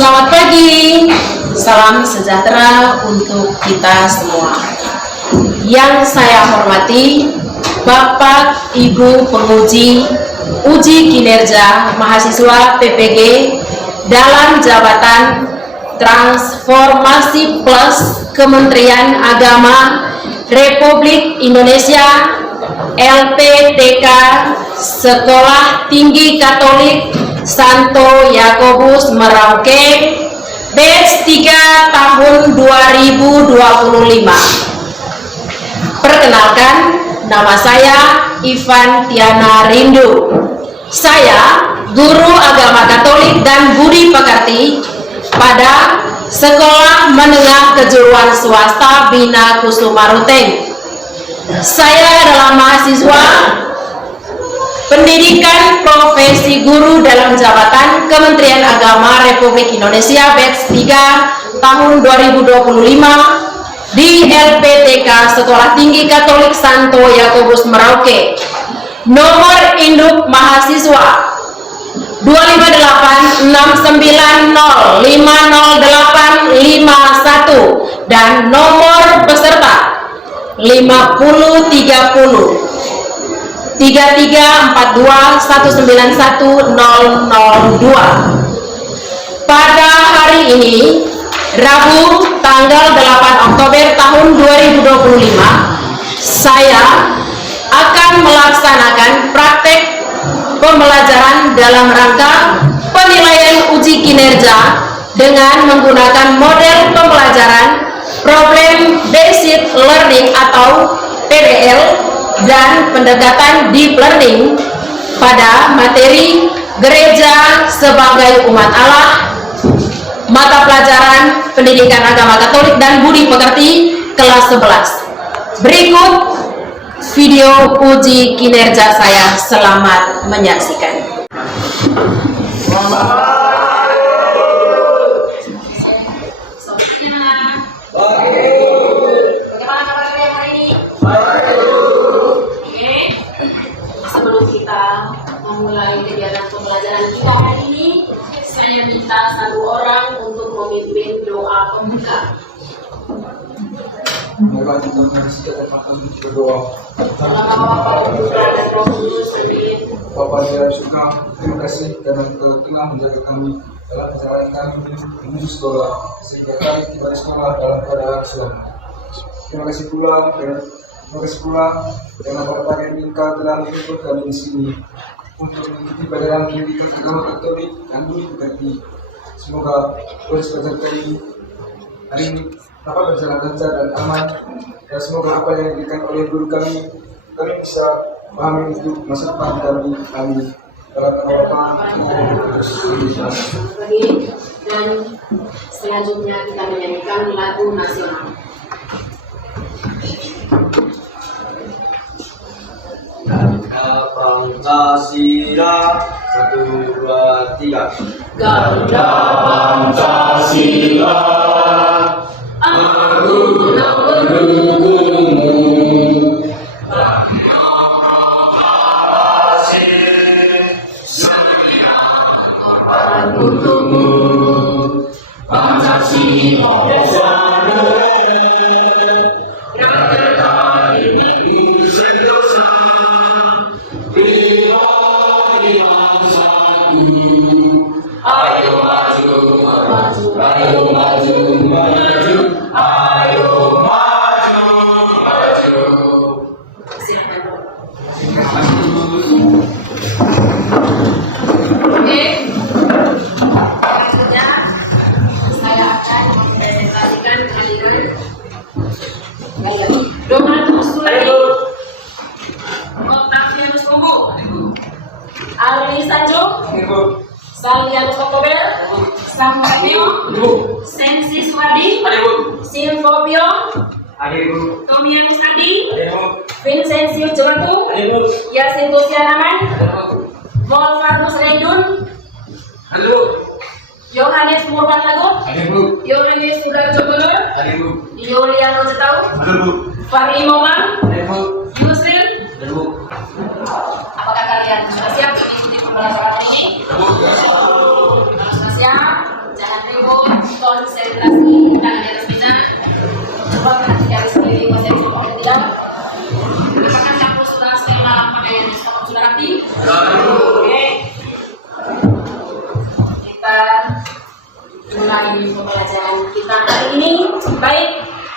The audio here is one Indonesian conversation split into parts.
Selamat pagi, salam sejahtera untuk kita semua. Yang saya hormati Bapak Ibu penguji uji kinerja mahasiswa PPG dalam jabatan Transformasi Plus Kementerian Agama Republik Indonesia LPTK Sekolah Tinggi Katolik Santo Yakobus Merauke batch 3 tahun 2025. Perkenalkan, nama saya Ivan Tiana Rindu. Saya guru agama Katolik dan budi pekerti pada Sekolah Menengah Kejuruan Swasta Bina Kusuma Ruteng. Saya adalah mahasiswa Pendidikan Profesi Guru dalam Jabatan Kementerian Agama Republik Indonesia batch 3 tahun 2025 di LPTK Sekolah Tinggi Katolik Santo Yakobus Merauke. Nomor induk mahasiswa 25869050851 dan nomor peserta 5030 3342191002. Pada hari ini, Rabu tanggal 8 Oktober tahun 2025, saya akan melaksanakan praktek pembelajaran dalam rangka penilaian uji kinerja dengan menggunakan model pembelajaran Problem Based Learning atau PBL dan pendekatan deep learning pada materi gereja sebagai umat Allah, mata pelajaran pendidikan agama Katolik dan budi pekerti kelas 11. Berikut video uji kinerja saya. Selamat menyaksikan. Memulai kegiatan pembelajaran kita hari ini, saya minta satu orang untuk memimpin doa pembuka. Mari kita berdoa. Dalam nama Bapa dan Putra dan Roh Kudus. Amin. Bapa yang suka, terima kasih karena Engkau tengah menjaga kami dalam perjalanan kami menuju sekolah, sehingga kami tiba di sekolah dalam keadaan selamat. Terima kasih pula karena pada pagi ini Engkau telah mengumpulkan kami di sini untuk mengikuti pelajaran pendidikan agama Katolik dan budi pekerti. Semoga proses peserta hari ini dapat berjalan lancar dan aman, dan semoga apa yang diberikan oleh guru kami bisa pahami untuk masa depan kami. Amin. Dalam nama Bapa dan selanjutnya kita menyanyikan lagu nasional. Pancasila 1, 2, 3. Garuda Pancasila, aku mendukungmu. Untukmu Pancasila Salianus Oktober, Samuel, Sensis Wadi, Silvio, Tomianis Adi, Vincenzius Jelatu, Yasin Tusianaman, Molfarnus Reidun, Yohanes Murpan Lagut, Yohanes Sudar Jogolor, Yoliano Jetau, Fahri Momang, Yusril. Apakah kalian sudah siap mengikuti pembelajaran ini? Kalau sudah siap, jangan konsentrasi tangan di atas meja. Coba perhatikan sendiri masih cukup atau tidak. Apakah kamu sudah setelah pakaian sudah rapi? Oke. Kita mulai pembelajaran kita hari ini. Baik,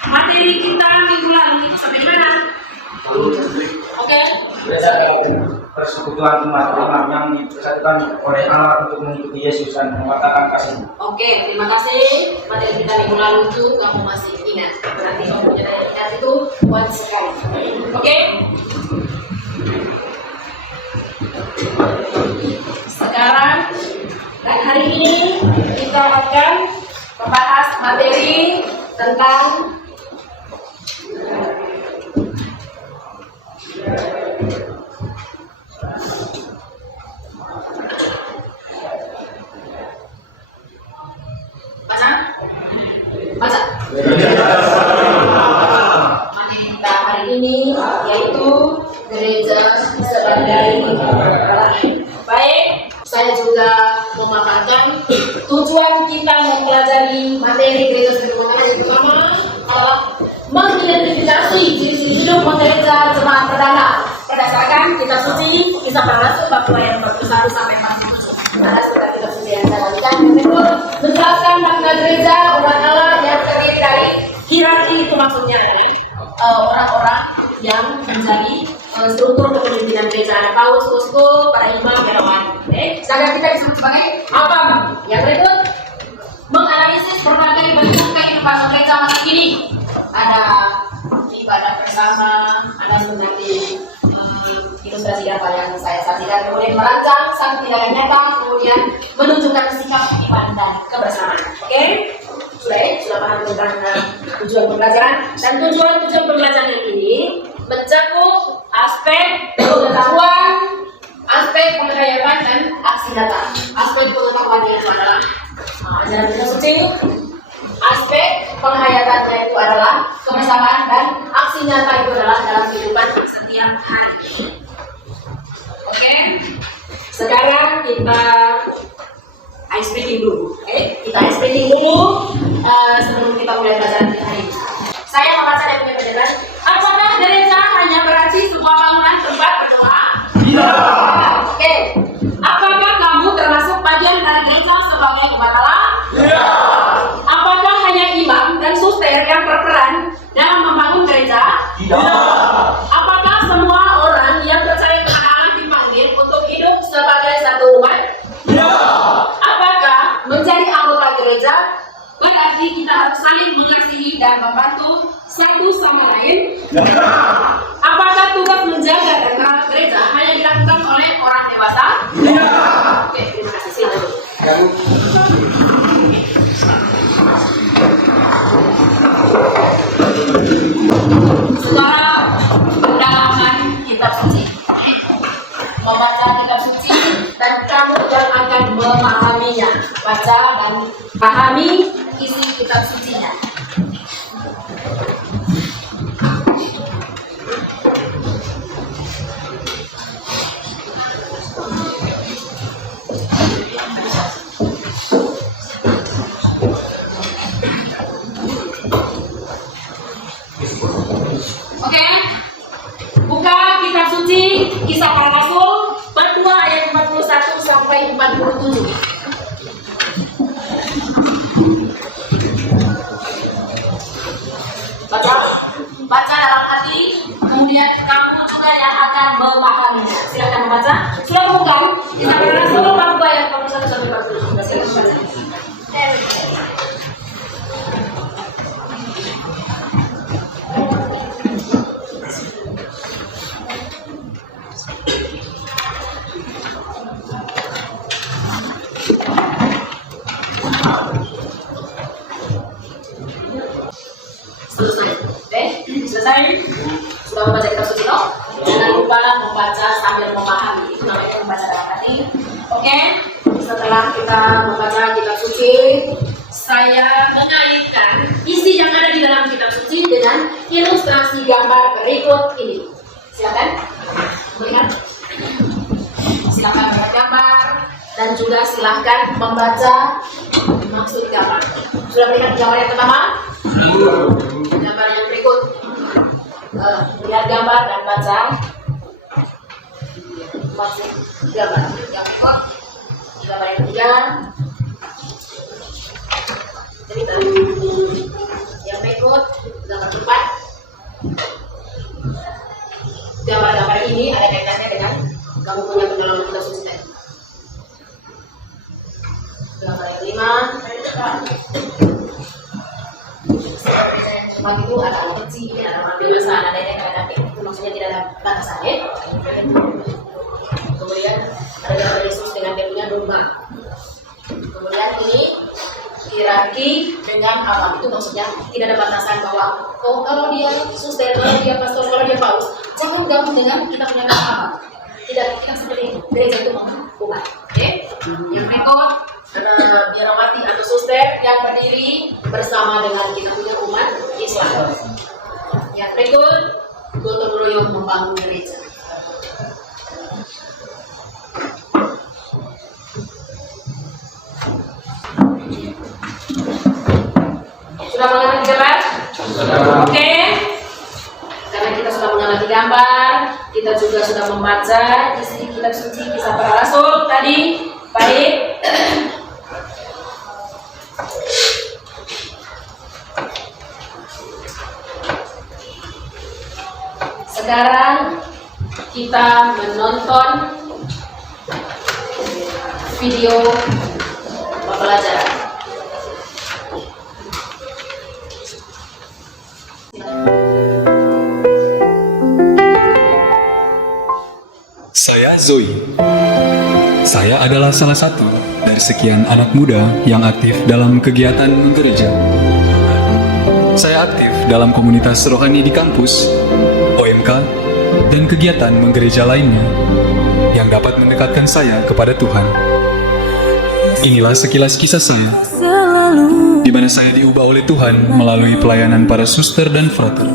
materi kita minggu lalu sampai mana? Oke. Persekutuan umat Islam yang dipersatukan oleh Allah untuk mengikuti Yesus dan mengatakan kasih. Oke, terima kasih. Materi kita minggu lalu itu kamu masih ingat. Berarti kamu punya daya ingat itu kuat sekali. Oke. Sekarang dan hari ini kita akan membahas materi tentang baca. Materi kita hari ini yaitu gereja sebagai Allah. Baik, saya juga memaparkan tujuan kita mempelajari materi gereja sebagai Allah yang pertama adalah mengidentifikasi ciri-ciri hidup gereja jemaat perdana berdasarkan kitab suci Kisah Para Rasul bab 2 ayat 41 sampai 47. Ada sudah kitab suci yang saya bagikan. Yang kedua, menjelaskan makna gereja umat Allah yang terdiri dari hierarki, itu maksudnya orang-orang yang menjadi struktur kepemimpinan gereja. Ada paus, uskup, para imam, biarawan. Sedangkan kita disebut sebagai apa? Yang berikut, menganalisis berbagai bentuk kehidupan gereja masa kini. Ada ibadah bersama, ada seperti ilustrasi apa yang saya saksikan, kemudian merancang sang tindakan nyata, kemudian menunjukkan sikap iman dan kebersamaan. Oke, sudah paham tentang tujuan pembelajaran, dan tujuan pembelajaran ini mencakup aspek pengetahuan, aspek penghayatan dan aksi nyata. Aspek pengetahuan itu adalah ajaran kitab suci, aspek penghayatannya itu adalah kebersamaan, dan aksi nyata itu adalah dalam kehidupan setiap hari. Oke, sekarang kita ice breaking dulu. Kita ice breaking dulu sebelum kita mulai pelajaran kita hari ini. Saya membaca dan menyebutkan, apakah gereja hanya berarti sebuah bangunan tempat berdoa? Tidak. Oke, apakah kamu termasuk bagian dari gereja sebagai umat Allah? Tidak. Apakah hanya imam dan suster yang berperan dalam membangun gereja? Tidak. Apakah semua orang yang percaya kepada Allah dipanggil untuk hidup sebagai satu umat? Tidak. Apakah menjadi anggota gereja berarti kita harus saling mengasihi dan membantu satu sama lain? Tidak. Apakah tugas menjaga dan merawat gereja hanya dilakukan oleh orang dewasa? Tidak. Oke, terima kasih. Silakan. Sekarang pendalaman kitab suci. Membaca kitab suci dan kamu yang akan memahaminya. Baca dan pahami isi kitab sucinya. Oke, buka kitab suci Kisah Para Rasul bab 2 ayat 41 sampai 47. Baca dalam hati, kemudian kamu juga yang akan memahaminya. Silakan membaca. Sudah bukan Kisah Para Rasul bab 2 ayat 41 sampai 47. Silakan membaca. Selesai? Sudah membaca kitab suci toh? Jangan lupa membaca sambil memahami. Itu namanya membaca dalam hati. Oke? Setelah kita membaca kitab suci, saya mengaitkan isi yang ada di dalam kitab suci dengan ilustrasi gambar berikut ini. Silakan melihat. Silakan melihat gambar dan juga silakan membaca maksud gambar. Sudah melihat gambar yang pertama? Gambar yang berikut. Lihat gambar dan baca maksud gambar. Yang keempat, gambar yang ketiga. Cerita. Yang berikut, gambar keempat. Gambar-gambar ini ada kaitannya dengan kamu punya penyelenggaraan kita sustain. Gambar yang kelima. Cuma itu ada alat kecil, ada ambil masa, ada yang ada itu maksudnya tidak ada batasan ya. Kemudian ada gambar Yesus dengan dia punya domba. Kemudian ini hierarki dengan apa? Itu maksudnya tidak ada batasan bahwa oh kalau dia suster, kalau dia pastor, kalau dia paus, jangan gabung dengan kita punya apa? Tidak seperti itu. Gereja itu umat. Oke? Yang berikut biarawati atau suster yang berdiri bersama dengan kita punya umat Islam. Yang berikut gotong royong membangun gereja. Sudah mengerti gambar? Oke. Karena kita sudah mengerti gambar, kita juga sudah membaca isi kitab suci Kisah Para Rasul tadi. Baik. Sekarang kita menonton video pembelajaran. Saya Zoe. Saya adalah salah satu dari sekian anak muda yang aktif dalam kegiatan gereja. Saya aktif dalam komunitas rohani di kampus, OMK, dan kegiatan menggereja lainnya yang dapat mendekatkan saya kepada Tuhan. Inilah sekilas kisah saya, di mana saya diubah oleh Tuhan melalui pelayanan para suster dan frater,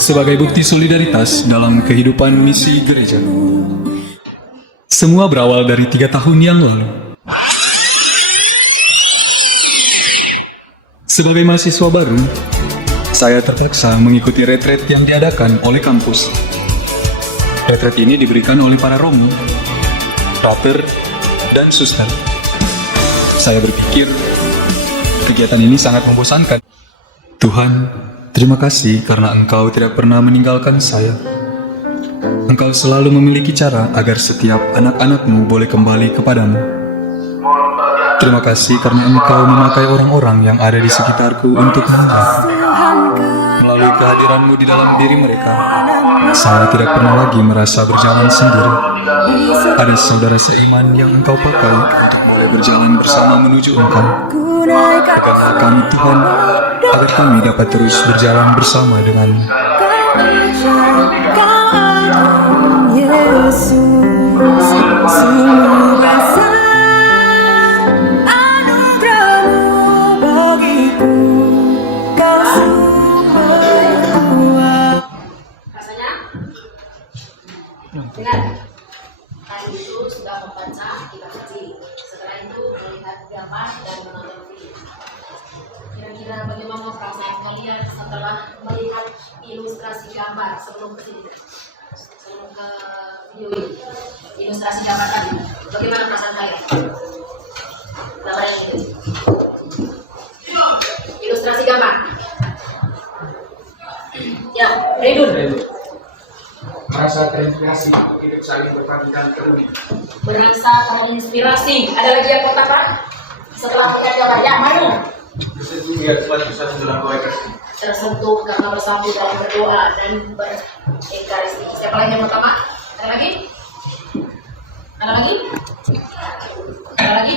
sebagai bukti solidaritas dalam kehidupan misi gereja. Semua berawal dari 3 tahun yang lalu. Sebagai mahasiswa baru, saya terpaksa mengikuti retret yang diadakan oleh kampus. Retret ini diberikan oleh para romo, frater, dan suster. Saya berpikir, kegiatan ini sangat membosankan. Tuhan, terima kasih karena Engkau tidak pernah meninggalkan saya. Engkau selalu memiliki cara agar setiap anak-anak-Mu boleh kembali kepadamu. Terima kasih karena Engkau memakai orang-orang yang ada di sekitarku untuk mengenal. Melalui kehadiran-Mu di dalam diri mereka, saya tidak pernah lagi merasa berjalan sendiri. Ada saudara seiman yang Engkau pakai untuk mulai berjalan bersama menuju Engkau. Peganglah kami Tuhan, agar kami dapat terus berjalan bersama dengan-Mu. Yesus, sungguh besar anugerah-Mu bagiku, Kau sumber kuat. Rasanya? Dengar. Kalian itu sudah membaca kitab suci. Setelah itu melihat gambar dan menonton video. Kira-kira bagaimana perasaan kalian setelah melihat ilustrasi gambar sebelum ke sini? Sebelum ke video ini, ilustrasi gambar tadi, bagaimana perasaan kalian? Gambar yang ini, ilustrasi gambar. Ya, Redun. Merasa terinspirasi untuk hidup saling berbagi dan peduli. Merasa terinspirasi. Ada lagi yang mau tambah? Setelah melihat gambar yang mana? Tersentuh karena bersatu dalam berdoa dan berekaristi. Siapa lagi yang pertama? Ada lagi? Ada lagi? Ada lagi?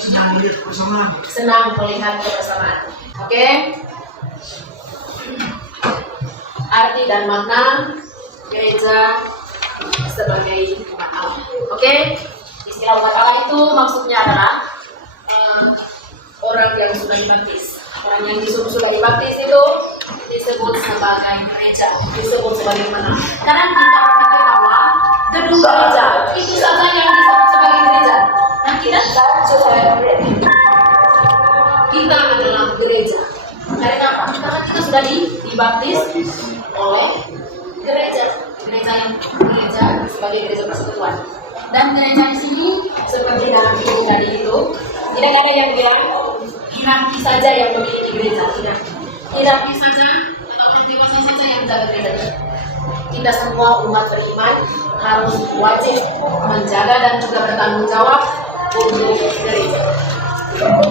Senang hidup bersama. Senang melihat kebersamaan. Oke? Arti dan makna gereja sebagai umat Allah. Oke? Istilah umat Allah itu maksudnya adalah orang yang sudah dibaptis. Orang yang sudah dibaptis itu disebut sebagai gereja, disebut sebagai mana? Karena kita berpikir bahwa gedung gereja itu saja yang disebut sebagai gereja. Nah, kita sudah kita adalah gereja. Dari apa? Karena kita sudah dibaptis oleh gereja sebagai gereja persekutuan. Dan gereja di sini seperti dalam video tadi itu, tidak ada yang bilang hierarki saja yang memiliki gereja. Tidak, hierarki saja atau dewasa saja yang menjaga gereja. Kita semua umat beriman harus wajib menjaga dan juga bertanggung jawab untuk gereja.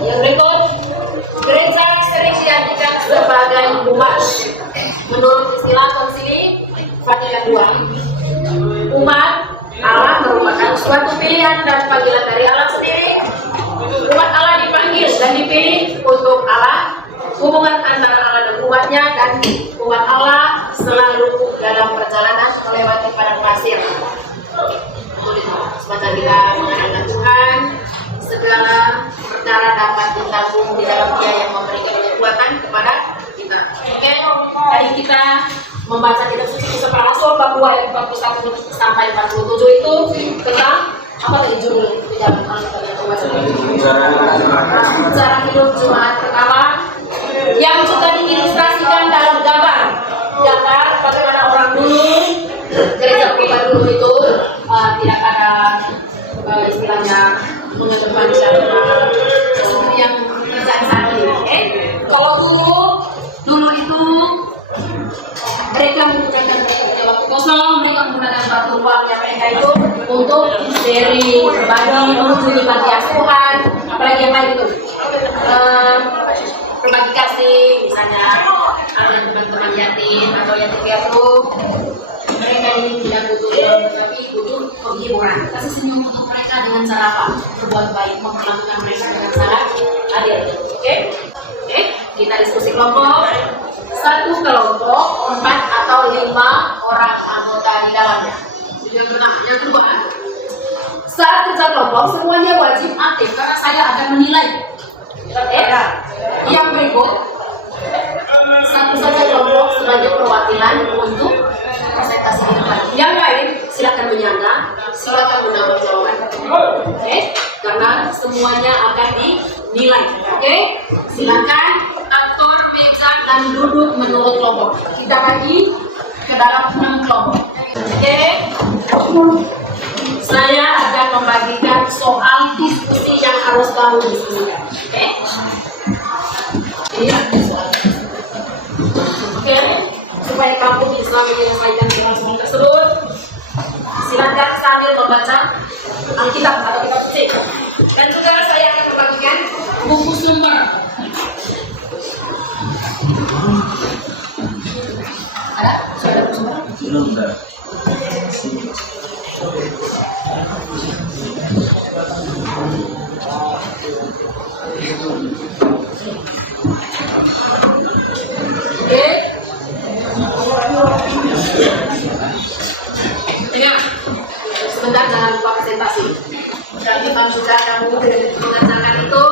Yang berikut, gereja sering diartikan sebagai umat. Menurut istilah Konsili Vatikan II, umat Allah merupakan suatu pilihan dan panggilan dari Allah sendiri. Umat Allah dipanggil dan dipilih untuk Allah. Hubungan antara Allah dan umatnya, dan umat Allah selalu dalam perjalanan melewati padang pasir. Semasa kita mengandalkan Tuhan, segala perkara dapat ditanggung di dalam Dia yang memberikan kekuatan kepada kita. Oke, tadi kita membaca kitab suci kisah para rasul bab 2 ayat 41 sampai 47 itu tentang apa tadi judul cara hidup jemaat pertama, yang juga diilustrasikan dalam gambar bagaimana orang dulu, gereja pertama dulu itu tidak ada istilahnya mengedepan syariat seperti yang terjadi saat ini. Kalau dulu itu mereka menggunakan waktu kosong, mereka menggunakan batu uangnya mereka itu untuk dari berbagi, menuju panti asuhan, apalagi yang lain itu berbagi kasih, misalnya ada teman-teman yatim atau yatim piatu. Mereka ini tidak butuh tapi butuh penghiburan, kasih senyum untuk mereka dengan cara apa? Berbuat baik, memperlakukan mereka dengan cara adil. Oke, kita diskusi kelompok. Satu kelompok 4 atau 5 orang anggota di dalamnya. Yang pertama, yang kedua, saat kerja kelompok semuanya wajib aktif karena saya akan menilai. Yang berikut, satu saja kelompok sebagai perwakilan untuk presentasi di depan. Yang lain silakan menyangga, silakan menambah jawaban. Oke, karena semuanya akan dinilai. Oke, silakan atur meja dan duduk menurut kelompok. Kita bagi ke dalam 6 kelompok. Oke, saya akan membagikan soal diskusi yang harus kamu diskusikan. Oke, oke, supaya kamu bisa menyelesaikan soal tersebut, silakan sambil membaca Alkitab atau kitab suci. Dan juga saya akan membagikan buku sumber. Ada? Sudah ada buku sumber? Belum ada. Oke. Ingat, sebentar jangan lupa presentasi. Dan kita juga kamu mengerjakan itu,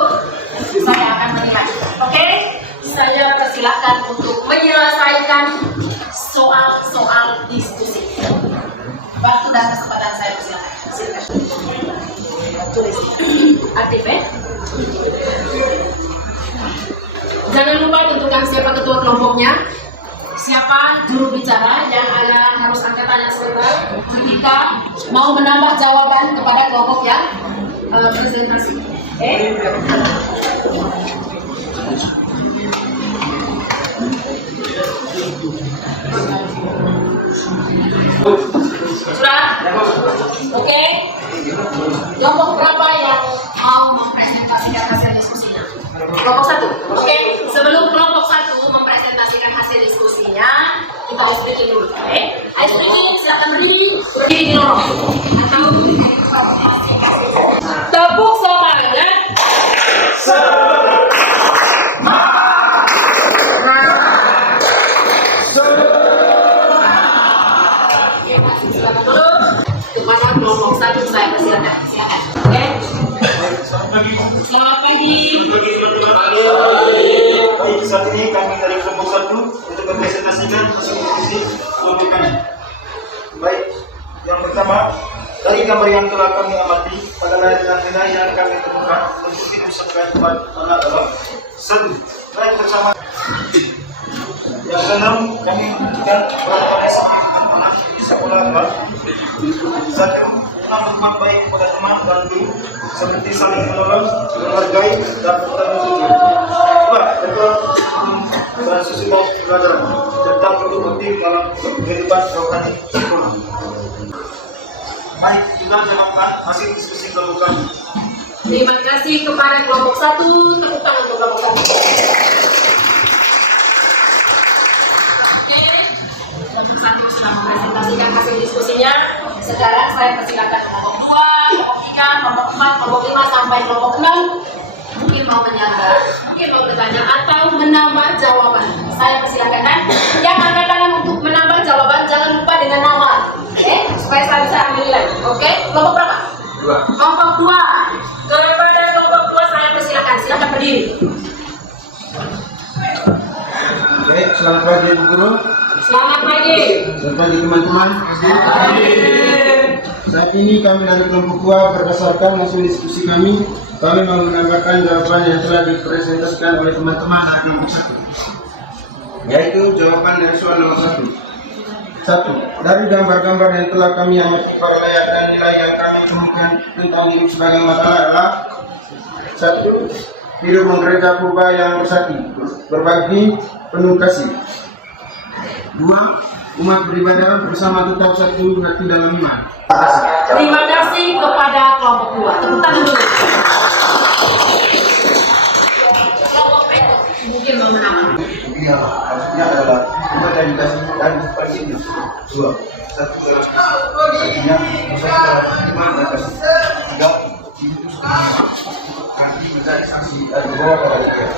saya akan menilai. Oke, saya persilahkan untuk menyelesaikan soal-soal diskusi. Waktu dan kesempatan saya persilahkan. Silakan. Tulis. Aktif ya. Jangan lupa tentukan siapa ketua kelompoknya, siapa juru bicara yang harus angkat tangan sebentar. Kita mau menambah jawaban kepada kelompok yang presentasi. Sudah? Oke. Kelompok berapa yang mau mempresentasikan hasil diskusinya? Kelompok 1. Oke. Sebelum kelompok 1 mempresentasikan hasil diskusinya, kita ice breaking dulu. Oke. Ice breaking, silakan berdiri di lorong atau tepuk semangat. Kepada kelompok 1 saya persilakan. Silakan. Oke. Selamat pagi. Baik, saat ini kami dari kelompok 1 untuk mempresentasikan hasil diskusi kelompok kami. Baik, yang pertama, dari gambar yang telah kami amati pada nilai yang kami temukan untuk dipersatukan adalah 6 kami memberikan perlakuan seperti anak di sekolah adalah 1. Berbuat baik kepada teman dan guru seperti saling menolong, menghargai, dan bertanggung jawab. 2. Betul dan sesuai pelajaran tentang untuk penting dalam kehidupan rohani sekolah. Baik, juga jangan lupa hasil diskusi kelompok kami. Terima kasih kepada kelompok 1. Tepuk tangan untuk kelompok 1. Oke, kelompok 1 sudah mempresentasikan hasil diskusinya. Sekarang saya persilakan kelompok 2, kelompok 3, kelompok 4, kelompok 5 sampai kelompok 6. Mungkin mau menyangga, mungkin mau bertanya atau menambah jawaban. Saya persilakan kan. Yang angkat tangan untuk menambah jawaban jangan lupa dengan nama. Oke, supaya saya bisa ambil nilai. Oke, kelompok berapa? 2. Kelompok 2. Kepada kelompok 2 saya persilakan. Silakan berdiri. Oke, selamat pagi Bu Guru. Selamat pagi. Selamat pagi teman-teman. Saat ini kami dari kelompok 2 berdasarkan hasil diskusi kami mau menambahkan jawaban yang telah dipresentasikan oleh teman-teman hari ini, yaitu jawaban dari soal nomor 1. 1. Dari gambar-gambar yang telah kami amati para layak dan nilai yang kami temukan tentang hidup sebagai masalah adalah 1. Hidup gereja purba yang bersatu, berbagi, penuh kasih. 2. Umat beribadah bersama tetap satu hati dalam iman. Terima kasih kepada kelompok 2. Tepuk tangan dulu. Kelompok mungkin mau menambah. Ini maksudnya adalah umat yang dikasih dan seperti ini. 2. Satu artinya bersatu iman dan kasih. 3. Hidup nanti mencari saksi dan membawa pada dia.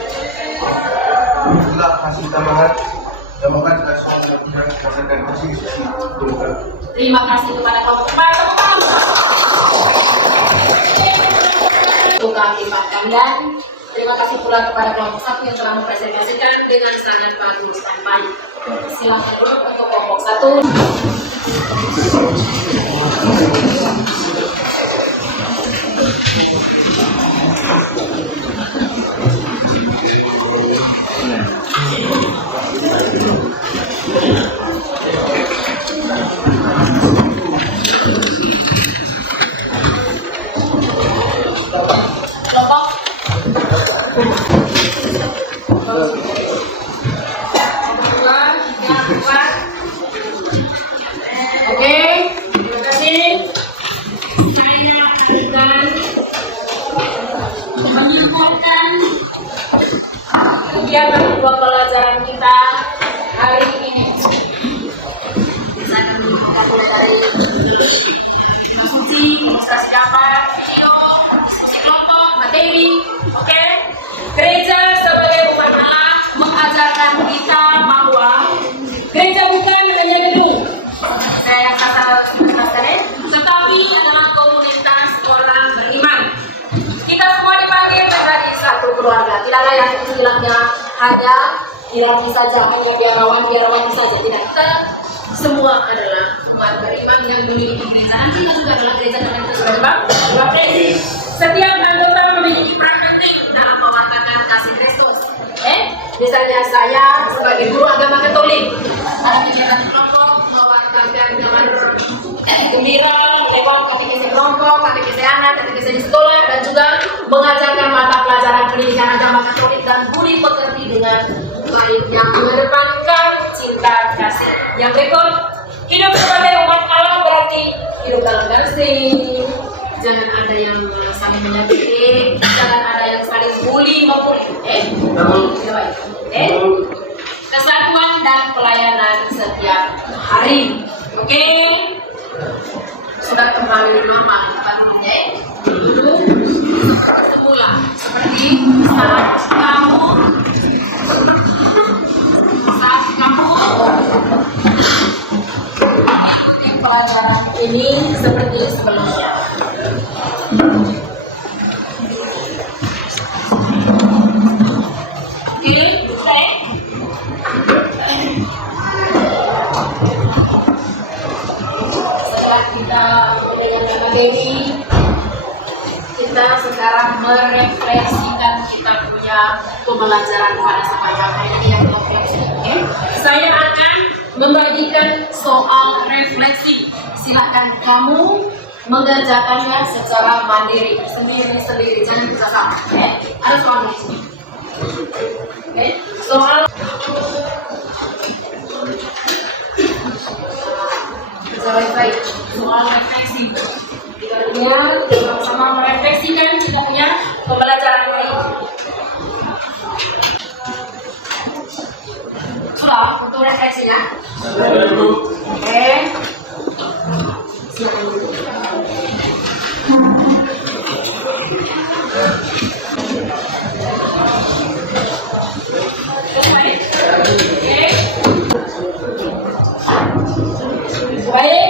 Itulah hasil tambahan dan soal yang berdasarkan hasil diskusi. Terima kasih kepada kelompok 4. Untuk kami kalian. Terima kasih pula kepada kelompok 1 yang telah mempresentasikan dengan sangat bagus dan baik. Silakan untuk kelompok 1. Oke, terima kasih. Saya akan menyebutkan kegiatan dua pelajaran kita hari ini. Saya akan menyebutkan dari asumsi, ilustrasi dapat, video, diskusi kelompok, materi. Oke, gereja sebagai umat Allah mengajarkan kita bahwa gereja bukan hanya gedung, tetapi adalah komunitas orang beriman. Kita semua dipanggil menjadi satu keluarga. Tidak ada yang istilahnya hanya hierarki saja, hanya biarawan saja. Tidak, kita semua adalah umat beriman yang memiliki gereja. Dan kita juga adalah gereja karena kita sudah dibaptis. Setiap anggota memiliki peran penting dalam mewartakan kasih Kristus. Misalnya saya sebagai guru agama Katolik, ada kegiatan kelompok mewartakan dengan gembira lewat katekesi kelompok, katekesi anak, katekesi di sekolah, dan juga mengajarkan mata pelajaran pendidikan agama Katolik dan budi pekerti dengan baik yang mengedepankan cinta kasih. Yang berikut, hidup sebagai umat Allah berarti hidup dalam kasih. Jangan ada yang saling menyakiti, jangan ada yang saling bully maupun kesatuan dan pelayanan setiap hari. Oke, sudah kembali lama dulu semula seperti saat kamu mengikuti pelajaran ini seperti sebelumnya. Setelah kita mendengarkan materi, kita sekarang merefleksikan kita punya pada pembelajaran pada kesempatan hari ini yang oke. Saya akan membagikan soal refleksi. Silakan kamu mengerjakannya secara mandiri, sendiri-sendiri, jangan bersama. Ada soal di sini. Soal baik, soal refleksi. Kita lihat sama-sama merefleksikan kita punya pembelajaran hari ini. Sudah untuk refleksinya? Oke. Silakan dulu. Selesai? Oke. Baik.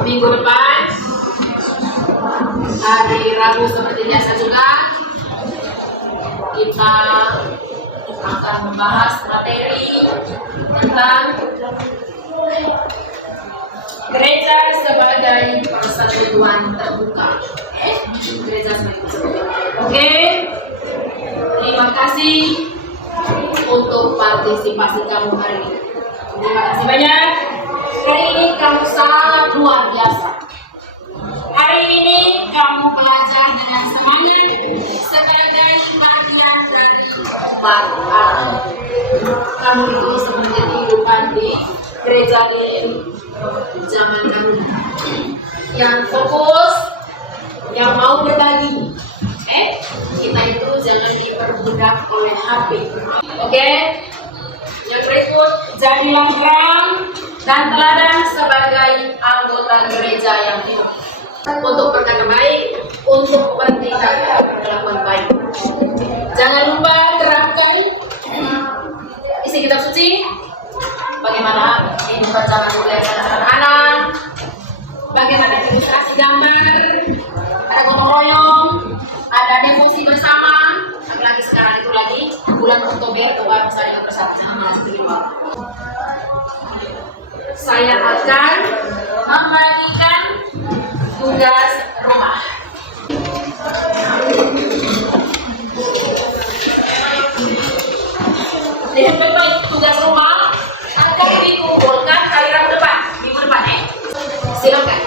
Minggu depan hari Rabu seperti biasa juga kita akan membahas materi tentang gereja sebagai persekutuan terbuka. Gereja sebagai persekutuan. Oke. Terima kasih untuk partisipasi kamu hari ini. Terima kasih banyak. Hari ini kamu sangat luar biasa. Hari ini kamu belajar dengan semangat sebagai bagian dari umat Allah. Kamu itu seperti kehidupan di gereja di zaman dahulu yang fokus, yang mau berbagi. Kita itu jangan diperbudak oleh HP. Oke? Yang berikut, jadilah terang dan teladan sebagai anggota gereja yang hidup untuk berkata baik, untuk bertindak berkelakuan baik. Jangan lupa terangkan isi kitab suci, bagaimana kehidupan zaman dulu yang sangat sederhana, bagaimana ilustrasi gambar, ada gotong royong, ada devosi bersama, apalagi sekarang itu lagi bulan Oktober, doa misalnya bersama sama saya akan membagikan tugas rumah. Lihat baik-baik tugas rumah akan dikumpulkan hari Rabu depan, minggu depan Silakan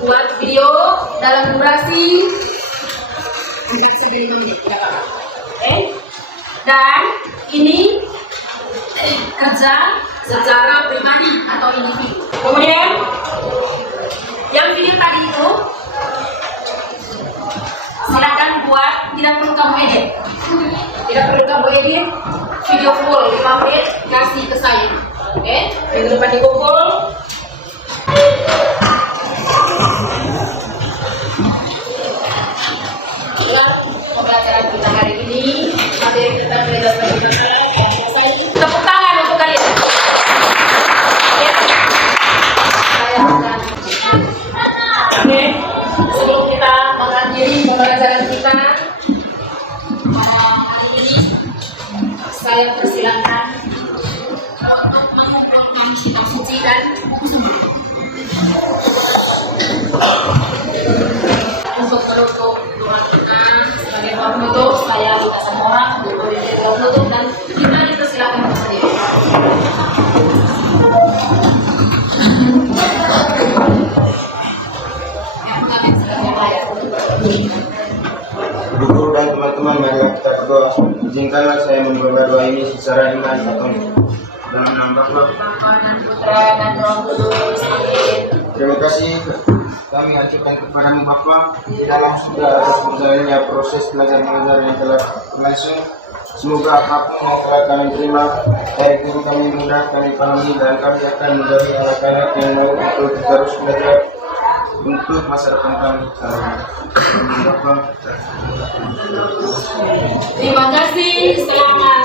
buat video dalam durasi 9 menit, tidak apa-apa. Dan ini kerja secara pribadi atau individu. Kemudian yang video tadi itu silakan buat, tidak perlu kamu edit, video full 5 menit kasih ke saya. Minggu depan dikumpul. Pembelajaran kita hari ini, materi tentang gereja sebagai persekutuan yang selesai. Tepuk tangan untuk kalian. Oke, sebelum kita mengakhiri pembelajaran kita hari ini, saya persilakan untuk mengumpulkan kitab suci dan buku suci. Untuk menutup doa kita sebagai doa penutup, saya minta sama orang untuk berikan doa penutup dan kita dipersilakan bersendiri. Ibu dan teman-teman, mari kita berdoa. Izinkanlah saya membaca doa ini secara ringan atau dalam nama Bapa dan Putra dan Roh Kudus. Amin. Terima kasih kami ajukan kepadamu Bapa dalam sudah berjalannya proses belajar mengajar yang telah berlangsung. Semoga apapun yang telah kami terima dari guru kami mudah kami pahami dan kami akan menjadi anak-anak yang mau untuk terus belajar untuk masa depan kami. Terima kasih, selamat